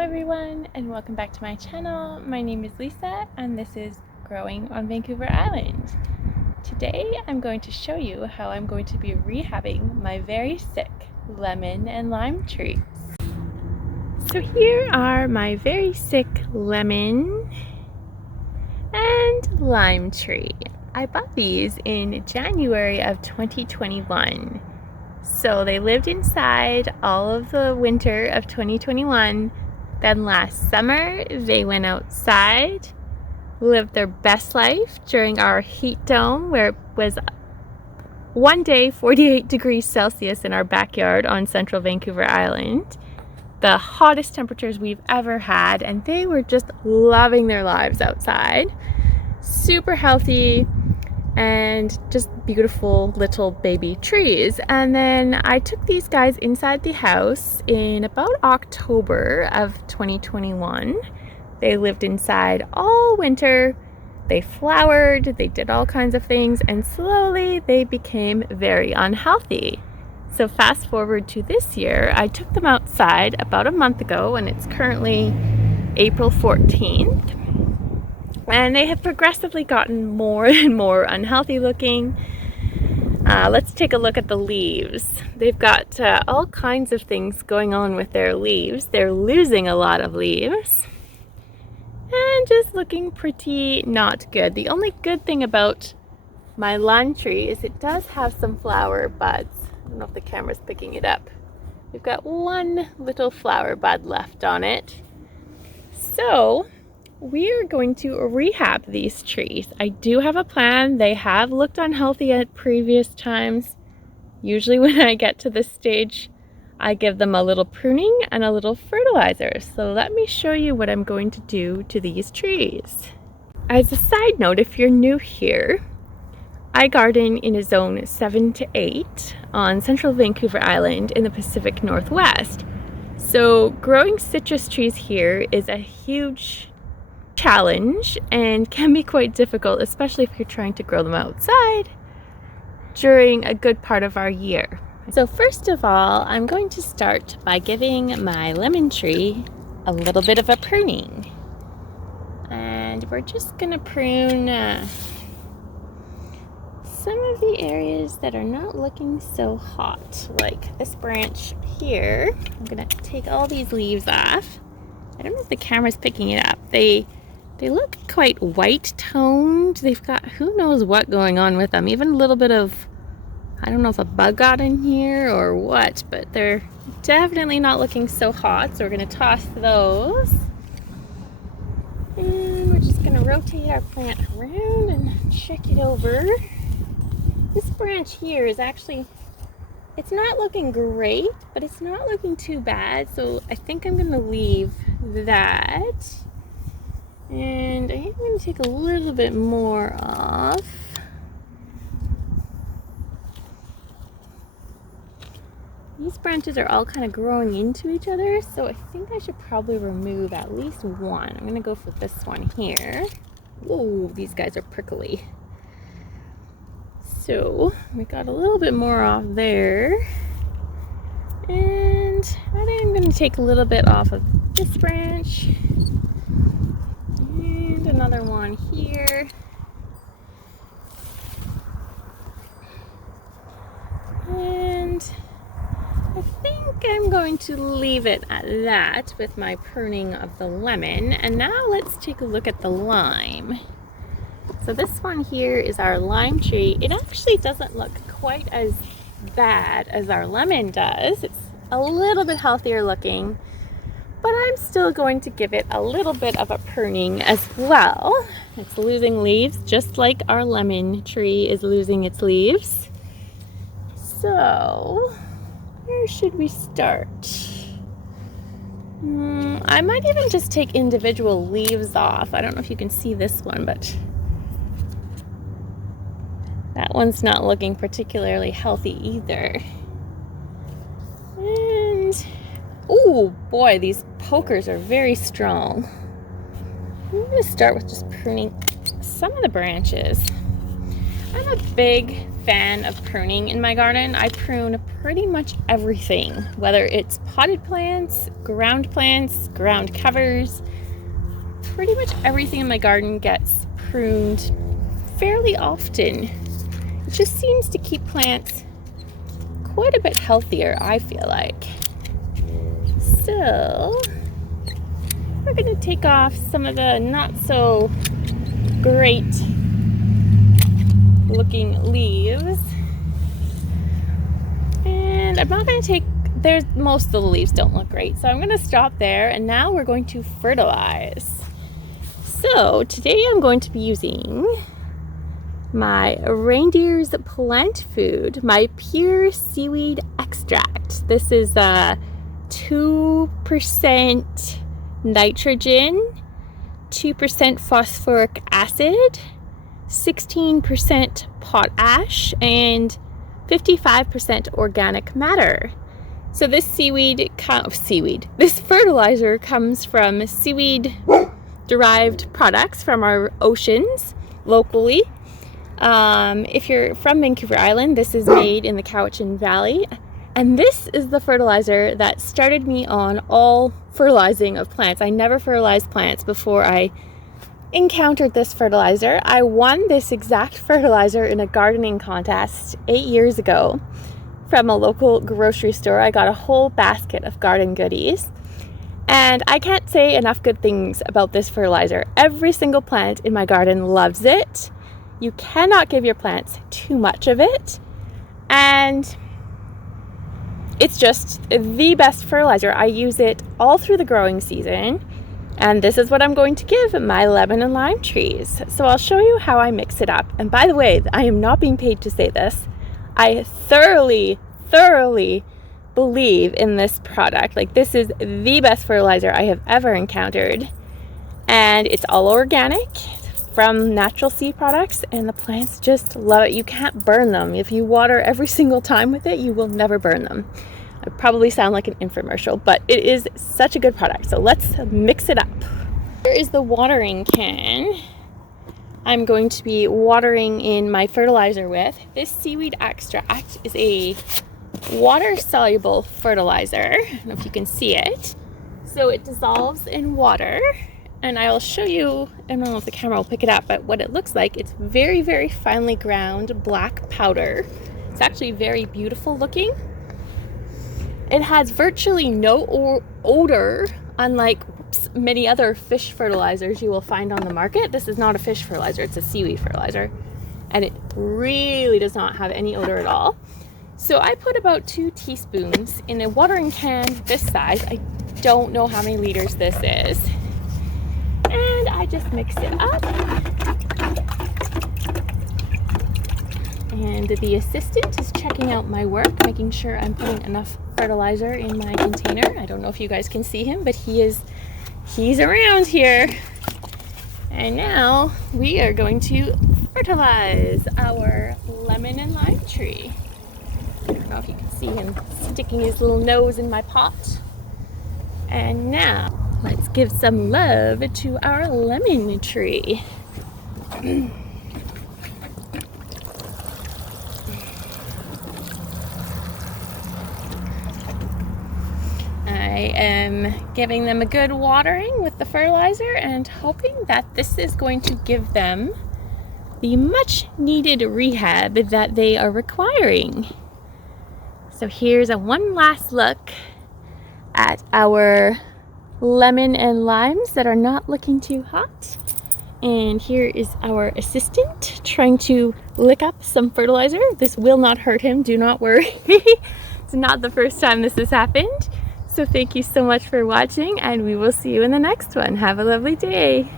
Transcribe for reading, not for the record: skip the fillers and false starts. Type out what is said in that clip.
everyone, and welcome back to my channel. My name is Lisa and this is Growing on Vancouver Island. Today I'm going to show you how I'm going to be rehabbing my very sick lemon and lime trees. So here are my very sick lemon and lime tree. I bought these in January of 2021. So they lived inside all of the winter of 2021. Then last summer, they went outside, lived their best life during our heat dome, where it was one day 48 degrees Celsius in our backyard on central Vancouver Island. The hottest temperatures we've ever had, and they were just loving their lives outside. Super healthy and just beautiful little baby trees. And then I took these guys inside the house in about October of 2021. They lived inside all winter. They flowered, they did all kinds of things, and slowly they became very unhealthy. So fast forward to this year, I took them outside about a month ago, and it's currently April 14th. And they have progressively gotten more and more unhealthy looking. Let's take a look at the leaves. They've got all kinds of things going on with their leaves. They're losing a lot of leaves and just looking pretty not good. The only good thing about my lime tree is it does have some flower buds. I don't know if the camera's picking it up. We've got one little flower bud left on it. So we are going to rehab these trees. I do have a plan. They have looked unhealthy at previous times. Usually when I get to this stage, I give them a little pruning and a little fertilizer. So let me show you what I'm going to do to these trees. As a side note, if you're new here, I garden in a zone 7 to 8 on central Vancouver Island in the Pacific Northwest. So growing citrus trees here is a huge challenge and can be quite difficult, especially if you're trying to grow them outside during a good part of our year. So first of all, I'm going to start by giving my lemon tree a little bit of a pruning. And we're just going to prune some of the areas that are not looking so hot, like this branch here. I'm going to take all these leaves off. I don't know if the camera's picking it up. They look quite white toned. They've got who knows what going on with them. Even a little bit of, I don't know if a bug got in here or what, but they're definitely not looking so hot. So we're going to toss those. And we're just going to rotate our plant around and check it over. This branch here is actually, it's not looking great, but it's not looking too bad. So I think I'm going to leave that. And I'm going to take a little bit more off. These branches are all kind of growing into each other, so I think I should probably remove at least one. I'm going to go for this one here. Whoa, these guys are prickly. So we got a little bit more off there. And I think I'm going to take a little bit off of this branch. And another one here. And I think I'm going to leave it at that with my pruning of the lemon. And now let's take a look at the lime. So this one here is our lime tree. It actually doesn't look quite as bad as our lemon does. It's a little bit healthier looking, but I'm still going to give it a little bit of a pruning as well. It's losing leaves just like our lemon tree is losing its leaves. So where should we start? I might even just take individual leaves off. I don't know if you can see this one, but that one's not looking particularly healthy either. And oh boy, these pokers are very strong. I'm going to start with just pruning some of the branches. I'm a big fan of pruning in my garden. I prune pretty much everything, whether it's potted plants, ground covers. Pretty much everything in my garden gets pruned fairly often. It just seems to keep plants quite a bit healthier, I feel like. So we're going to take off some of the not so great looking leaves. And I'm not going to take, most of the leaves don't look great, so I'm going to stop there, and now we're going to fertilize. So today I'm going to be using my reindeer's plant food, my pure seaweed extract. This is 2% nitrogen, 2% phosphoric acid, 16% potash, and 55% organic matter. So this this fertilizer comes from seaweed derived products from our oceans locally. If you're from Vancouver Island, this is made in the Cowichan Valley. And this is the fertilizer that started me on all fertilizing of plants. I never fertilized plants before I encountered this fertilizer. I won this exact fertilizer in a gardening contest 8 years ago from a local grocery store. I got a whole basket of garden goodies. And I can't say enough good things about this fertilizer. Every single plant in my garden loves it. You cannot give your plants too much of it. And it's just the best fertilizer. I use it all through the growing season. And this is what I'm going to give my lemon and lime trees. So I'll show you how I mix it up. And by the way, I am not being paid to say this. I thoroughly believe in this product. Like, this is the best fertilizer I have ever encountered. And it's all organic from natural seed products, and the plants just love it. You can't burn them. If you water every single time with it, you will never burn them. I probably sound like an infomercial, but it is such a good product. So let's mix it up. Here is the watering can I'm going to be watering in my fertilizer with. This seaweed extract is a water-soluble fertilizer. I don't know if you can see it. So it dissolves in water, and I will show you, I don't know if the camera will pick it up, but what it looks like, it's very, very finely ground black powder. It's actually very beautiful looking. It has virtually no odor, unlike many other fish fertilizers you will find on the market. This is not a fish fertilizer, it's a seaweed fertilizer. And it really does not have any odor at all. So I put about 2 teaspoons in a watering can this size. I don't know how many liters this is. And I just mix it up. And the assistant is checking out my work, making sure I'm putting enough fertilizer in my container. I don't know if you guys can see him, but he's around here. And now we are going to fertilize our lemon and lime tree. I don't know if you can see him sticking his little nose in my pot. And now let's give some love to our lemon tree. I am giving them a good watering with the fertilizer and hoping that this is going to give them the much needed rehab that they are requiring. So here's one last look at our lemon and limes that are not looking too hot. And here is our assistant trying to lick up some fertilizer. This will not hurt him, do not worry. It's not the first time this has happened. So thank you so much for watching, and we will see you in the next one. Have a lovely day.